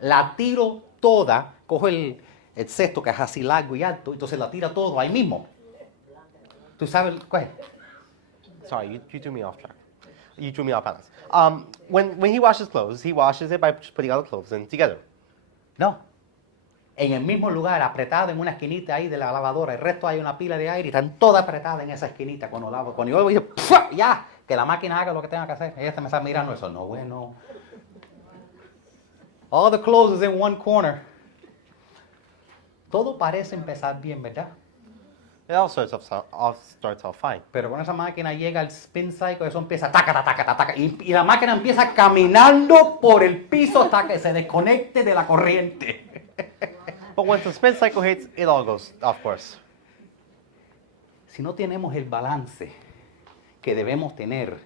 La tiro toda, cojo el cesto que es así largo y alto, entonces la tira todo ahí mismo. ¿Tú sabes cuál es? sorry, you threw me off track. You threw me off balance. When he washes clothes, he washes it by just putting all the clothes in together. No. En el mismo lugar, apretado en una esquinita ahí de la lavadora. El resto hay una pila de aire y están todas apretadas en esa esquinita cuando lavo. Cuando yo digo, ya, que la máquina haga lo que tenga que hacer. Ella me está mirando eso. No, bueno. All the clothes is in one corner. Todo parece empezar bien, ¿verdad? It all starts off fine. Pero cuando esa máquina llega al spin cycle, eso empieza taca, taca, taca, taca. Y la máquina empieza caminando por el piso hasta que se desconecte de la corriente. But once the spin cycle hits, it all goes off course. Si no tenemos el balance que debemos tener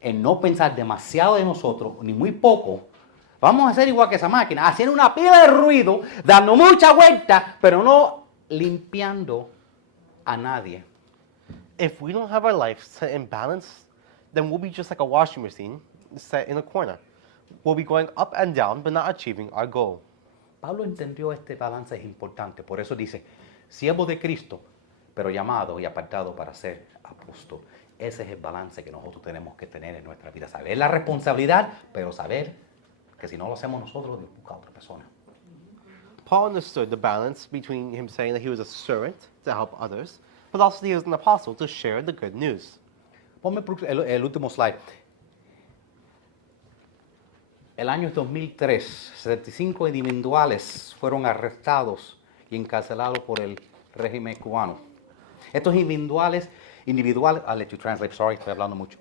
en no pensar demasiado de nosotros, ni muy poco. Vamos a ser igual que esa máquina, haciendo una pila de ruido, dando mucha vuelta, pero no limpiando a nadie. If we don't have our life set in balance, then we'll be just like a washing machine set in a corner. We'll be going up and down, but not achieving our goal. Pablo entendió este balance es importante, por eso dice, siervo de Cristo, pero llamado y apartado para ser apóstol. Ese es el balance que nosotros tenemos que tener en nuestra vida. Saber la responsabilidad, pero saber que si no lo hacemos nosotros, Dios busca a otra persona. Paul understood the balance between him saying that he was a servant to help others, but also that he was an apostle to share the good news. Ponme el último slide. El año 2003, 75 individuales fueron arrestados y encarcelados por el régimen cubano. Estos individuales, I'll let you translate, sorry, estoy hablando mucho.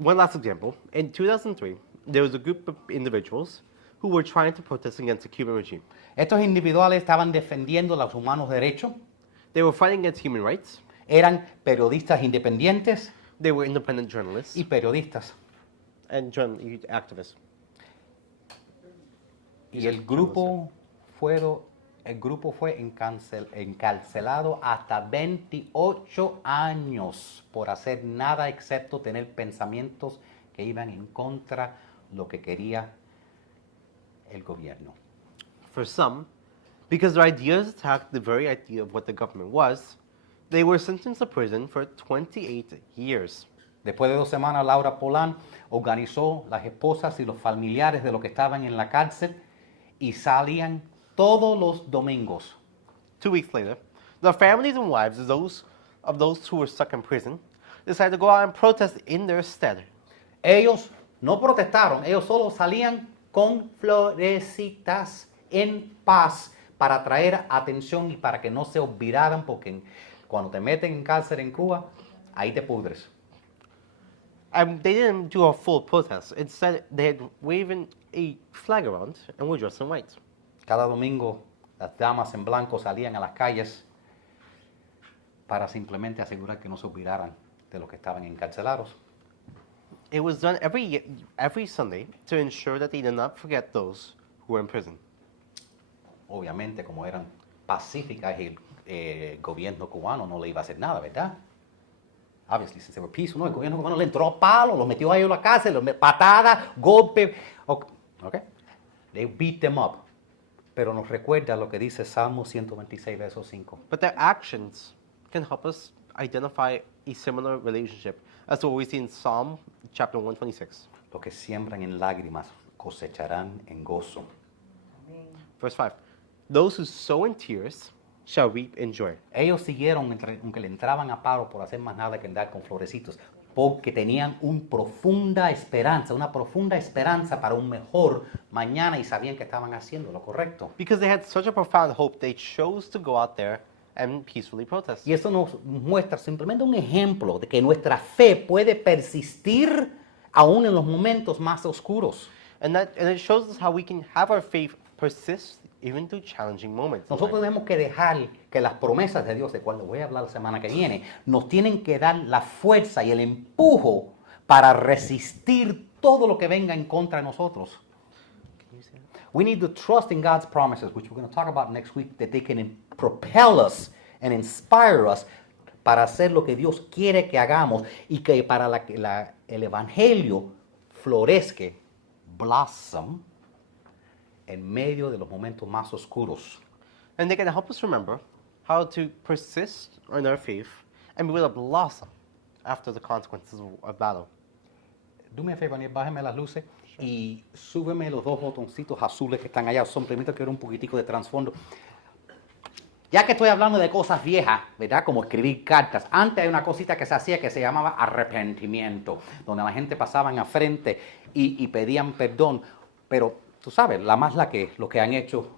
One last example. In 2003, there was a group of individuals who were trying to protest against the Cuban regime. Estos individuales estaban defendiendo los humanos derechos, They were fighting against human rights. eran periodistas independientes They were independent journalists y periodistas. and activists. Y el grupo fue encarcelado hasta 28 años por hacer nada excepto tener pensamientos que iban en contra de lo que quería el gobierno. For some, because their ideas attacked the very idea of what the government was, they were sentenced to prison for 28 years. Después de 2 semanas, Laura Polán organizó las esposas y los familiares de los que estaban en la cárcel y salían todos los domingos. 2 weeks later, the families and wives of those who were stuck in prison decided to go out and protest in their stead. Ellos no protestaron, ellos solo salían con florecitas en paz para atraer atención y para que no se olvidaran, porque cuando te meten en cárcel en Cuba, ahí te pudres. And they didn't do a full protest. Instead, they had waving a flag around and were dressed in white. Cada domingo las damas en blanco salían a las calles para simplemente asegurar que no se olvidaran de los que estaban encarcelados. It was done every Sunday to ensure that they did not forget those who were in prison. Obviamente, como eran pacíficas, el gobierno cubano no le iba a hacer nada, ¿verdad? Obviously, since they were peaceful, no, el gobierno cubano le entró a palo, los metió a ellos a la cárcel, patada, golpe. Okay. They beat them up. Pero nos recuerda lo que dice Salmo 126, verso 5. But their actions can help us identify a similar relationship as to what we see in Psalm chapter 126. Los que siembran en lágrimas cosecharán en gozo. Verse 5. Those who sow in tears shall reap in joy. Ellos siguieron, aunque le entraban a paro por hacer más nada que andar con florecitos, porque tenían una profunda esperanza para un mejor mañana y sabían que estaban haciendo lo correcto. Because they had such a profound hope, they chose to go out there and peacefully protest. Y eso nos muestra simplemente un ejemplo de que nuestra fe puede persistir aún en los momentos más oscuros. And it shows us how we can have our faith persist even through challenging moments. in Nosotros life. tenemos que dejar que las promesas de Dios, de cual voy a hablar la semana que viene, nos tienen que dar la fuerza y el empujo para resistir todo lo que venga en contra de nosotros. We need to trust in God's promises, which we're going to talk about next week, that they can propel us and inspire us para hacer lo que Dios quiere que hagamos y que para el evangelio florezca, blossom, en medio de los momentos más oscuros. And they can help us remember how to persist in our faith and be able to blossom after the consequences of battle. Do me a favor, Daniel, bájeme las luces y súbeme los 2 botoncitos azules que están allá. Simplemente quiero un poquitico de trasfondo. Ya que estoy hablando de cosas viejas, ¿verdad? Como escribir cartas. Antes hay una cosita que se hacía que se llamaba arrepentimiento, donde la gente pasaban a frente y pedían perdón. Pero tú sabes, lo que han hecho,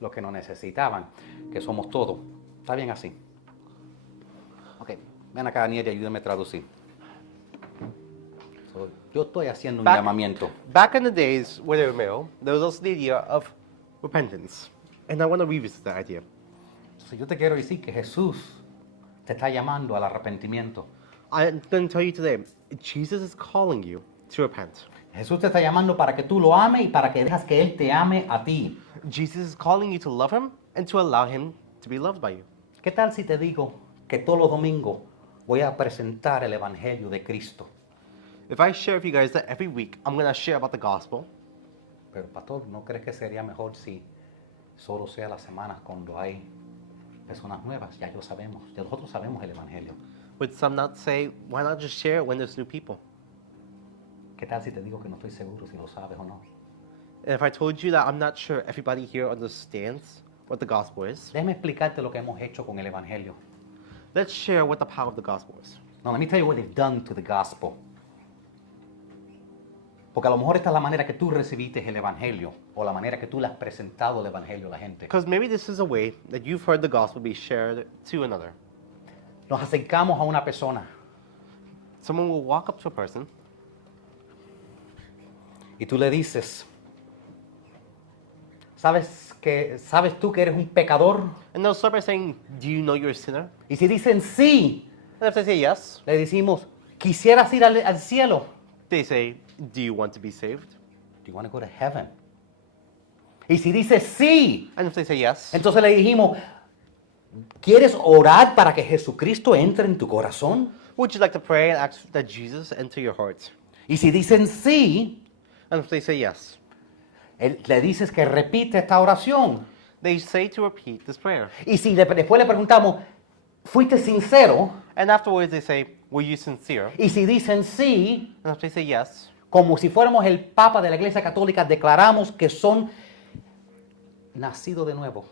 lo que no necesitaban, que somos todos. ¿Está bien así? Ok, ven acá, Daniel, y ayúdame a traducir. So, yo estoy haciendo un llamamiento. Back in the days when they were male, there was also the idea of repentance. And I want to revisit that idea. Entonces, yo te quiero decir que Jesús te está llamando al arrepentimiento. I'm going to tell you today, Jesus is calling you to repent. Jesús te está llamando para que tú lo ames y para que dejas que Él te ame a ti. Jesus is calling you to love him and to allow him to be loved by you. ¿Qué tal si te digo que todos los domingos voy a presentar el Evangelio de Cristo? If I share with you guys that every week I'm going to share about the gospel, Pero pastor, ¿no crees que sería mejor si solo sea las semanas cuando hay personas nuevas? Ya sabemos, ya nosotros sabemos el Evangelio. would some not say, why not just share it when there's new people? ¿Qué tal si te digo que no estoy seguro si lo sabes o no? And if I told you that I'm not sure everybody here understands what the gospel is, Déjame explicarte lo que hemos hecho con el Evangelio. let's share what the power of the gospel is. No, let me tell you what they've done to the gospel. Porque a lo mejor esta es la manera que tú recibiste el Evangelio o la manera que tú le has presentado el Evangelio a la gente. Because maybe this is a way that you've heard the gospel be shared to another. Nos acercamos a una persona Someone will walk up to a person y tú le dices, ¿sabes tú que eres un pecador? and they'll start by saying, do you know you're a sinner? Y si dicen sí, And if they say yes, le decimos, ¿quisieras ir al cielo? they say, do you want to be saved? Do you want to go to heaven? Y si dice sí, And if they say yes, entonces le dijimos, ¿quieres orar para que Jesucristo entre en tu corazón? would you like to pray and ask that Jesus enter your heart? Y si dicen sí, And if they say yes, le dices que repite esta oración. they say to repeat this prayer. Y si después le preguntamos, ¿fuiste sincero? And afterwards they say, were you sincere? Y si dicen sí, And if they say yes, como si fuéramos el Papa de la Iglesia Católica, declaramos que son nacidos de nuevo.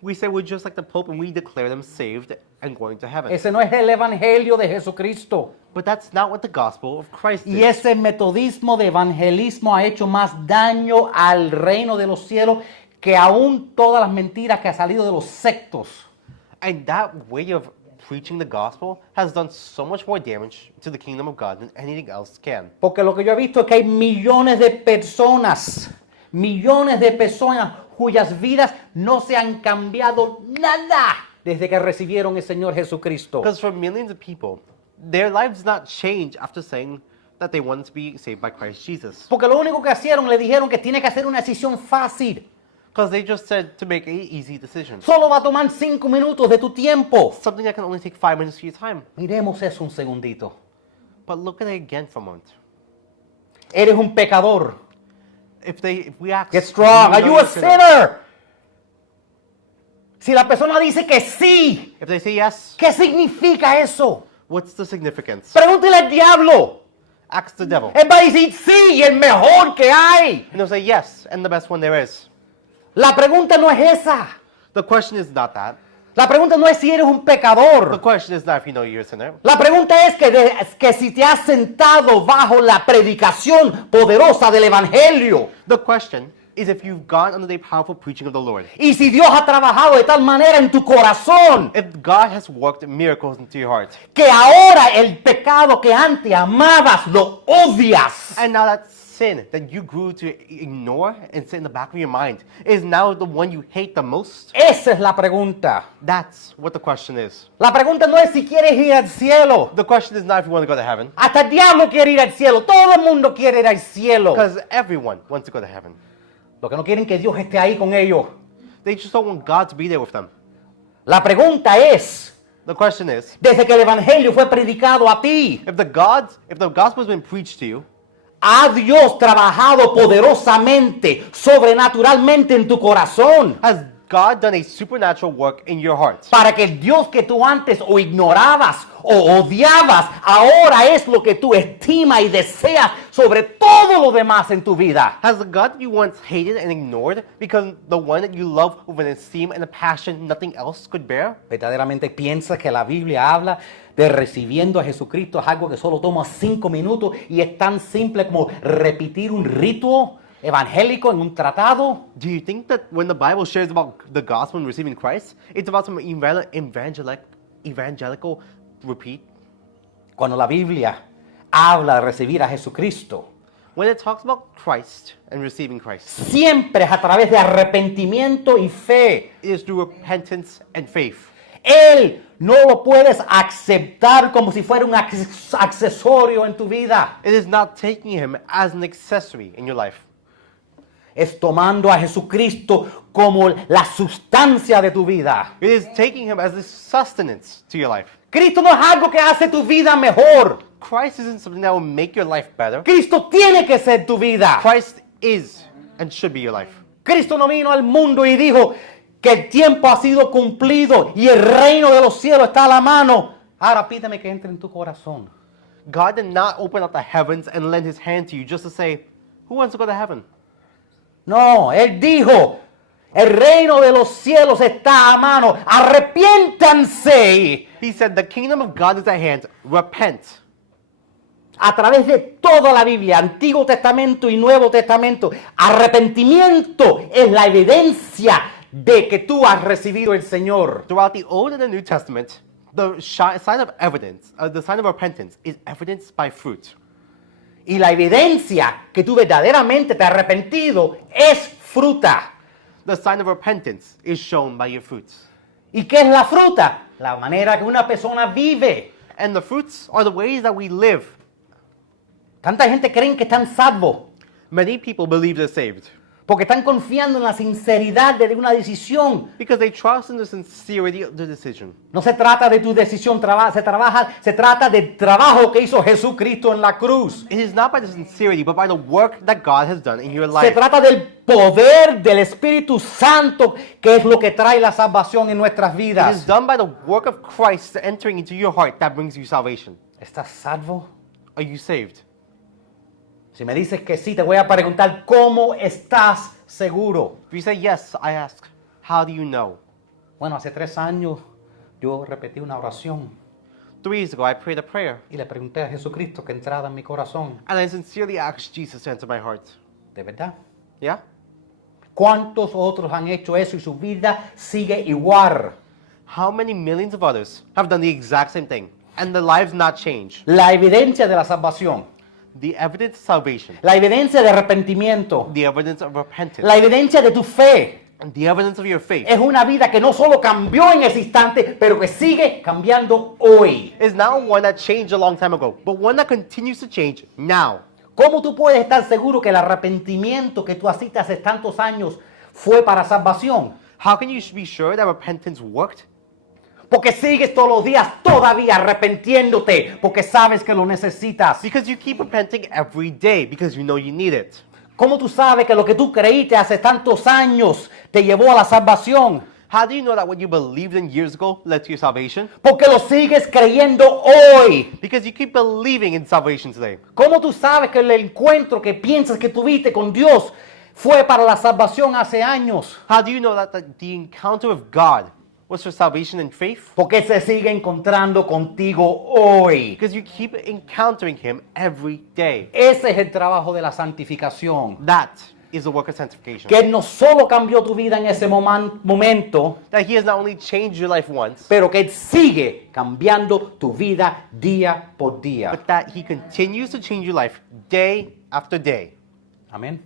we say we're just like the Pope and we declare them saved and going to heaven. Ese no es el Evangelio de Jesucristo. But that's not what the gospel of Christ Y is. ese metodismo de evangelismo ha hecho más daño al reino de los cielos que aún todas las mentiras que han salido de los sectos. And that way of preaching the gospel has done so much more damage to the kingdom of God than anything else can. Porque lo que yo he visto es que hay millones de personas cuyas vidas no se han cambiado nada desde que recibieron el Señor Jesucristo. Because for millions of people, their lives not change after saying that they want to be saved by Christ Jesus. Porque lo único que hicieron, le dijeron que tiene que hacer una decisión fácil. Because they just said to make an easy decision. Solo va a tomar 5 minutos de tu tiempo. Something that can only take 5 minutes of your time. Miremos eso un segundito. But look at it again for a moment. Eres un pecador. If we ask, Get strong. "Do Are you know you a you're a sinner?" sinner? Si la persona dice que sí, If they say yes, ¿qué significa eso? what's the significance? Pregúntele al diablo. Ask the devil. Él va a decir sí, el mejor que hay. And they'll say yes, and the best one there is. La pregunta no es esa. The question is not that. La pregunta no es si eres un The pecador. question is not if you know you're a sinner. La pregunta es que si te has sentado bajo la predicación poderosa del Evangelio. The question is if you've gone under the powerful preaching of the Lord. Y si Dios ha trabajado de tal manera en tu corazón If God has worked miracles into your heart. que ahora el pecado que antes amabas lo odias. And now that sin that you grew to ignore and sit in the back of your mind is now the one you hate the most. Esa es la pregunta. That's what the question is. La pregunta no es si quieres ir al cielo. The question is not if you want to go to heaven. Hasta el diablo quiere ir al cielo. Todo el mundo quiere ir al cielo. Because everyone wants to go to heaven. Lo que no quieren que Dios esté ahí con ellos. They just don't want God to be there with them. La pregunta es, The question is, desde que el Evangelio fue predicado a ti, if the gospel has been preached to you, ¿ha Dios trabajado poderosamente, sobrenaturalmente en tu corazón? has God done a supernatural work in your heart? Para que el Dios que tú antes o ignorabas o odiabas, ahora es lo que tú estimas y deseas sobre todo lo demás en tu vida. Has the God that you once hated and ignored become the one that you love with an esteem and a passion nothing else could bear? ¿Verdaderamente piensas que la Biblia habla de recibiendo a Jesucristo es algo que solo toma 5 minutos y es tan simple como repetir un rito evangélico en un tratado? Do you think that when the Bible shares about the gospel and receiving Christ, it's about some evangelical repeat? Cuando la Biblia habla de recibir a Jesucristo, When it talks about Christ and receiving Christ, siempre es a través de arrepentimiento y fe. it is through repentance and faith. Él no lo puedes aceptar como si fuera un accesorio en tu vida. It is not taking him as an accessory in your life. Es tomando a Jesucristo como la sustancia de tu vida. It is taking him as the sustenance to your life. Cristo no es algo que hace tu vida mejor. Christ isn't something that will make your life better. Cristo tiene que ser tu vida. Christ is and should be your life. Cristo no vino al mundo y dijo que el tiempo ha sido cumplido y el reino de los cielos está a la mano. Ahora pídeme que entre en tu corazón. God did not open up the heavens and lend his hand to you just to say, who wants to go to heaven? No, Él dijo, el reino de los cielos está a mano. Arrepiéntanse. He said, the kingdom of God is at hand. Repent. A través de toda la Biblia, Antiguo Testamento y Nuevo Testamento, arrepentimiento es la evidencia de que tú has recibido el Señor. Throughout the Old and the New Testament, the sign of evidence, the sign of repentance is evidenced by fruit. Y la evidencia que tú verdaderamente te has arrepentido es fruta. The sign of repentance is shown by your fruits. ¿Y qué es la fruta? La manera que una persona vive. And the fruits are the ways that we live. Tanta gente cree que están salvos Many people believe they're saved porque están confiando en la sinceridad de una decisión. because they trust in the sincerity of the decision. No se trata de tu decisión, se trata del trabajo que hizo Jesucristo en la cruz. It is not by the sincerity, but by the work that God has done in your Se life. trata del poder del Espíritu Santo, que es lo que trae la salvación en nuestras It is vidas. done by the work of Christ entering into your heart that brings you salvation. ¿Estás salvo? Are you saved? Si me dices que sí, te voy a preguntar, ¿cómo estás seguro? If you say yes, I ask, how do you know? Bueno, hace 3 años yo repetí una oración 3 years ago, I prayed a prayer, y le pregunté a Jesucristo que entrara en mi corazón. and I sincerely asked Jesus to enter my heart. ¿De verdad? Yeah? ¿Cuántos otros han hecho eso y su vida sigue igual? How many millions of others have done the exact same thing, and their lives not change? La evidencia de la salvación, The evidence of salvation, la evidencia de arrepentimiento, the evidence of repentance, la evidencia de tu fe, and the evidence of your faith es una vida que no solo cambió en ese instante, pero que sigue cambiando hoy. is not one that changed a long time ago, but one that continues to change now. ¿Cómo tú puedes estar seguro que el arrepentimiento que tú hiciste hace tantos años fue para salvación? How can you be sure that repentance worked? Porque sigues todos los días todavía arrepintiéndote, porque sabes que lo necesitas. Because you keep repenting every day because you know you need it. ¿Cómo tú sabes que lo que tú creíste hace tantos años te llevó a la salvación? How do you know that what you believed in years ago led to your salvation? Porque lo sigues creyendo hoy. Because you keep believing in salvation today. ¿Cómo tú sabes que el encuentro que piensas que tuviste con Dios fue para la salvación hace años? How do you know that the encounter with God was for salvation and faith? Porque se sigue encontrando contigo hoy. Because you keep encountering Him every day. Ese es el trabajo de la santificación. That is the work of sanctification. Que Él no solo cambió tu vida en ese momento, That He has not only changed your life once, pero que Él sigue cambiando tu vida día por día. but that He continues to change your life day after day. Amén.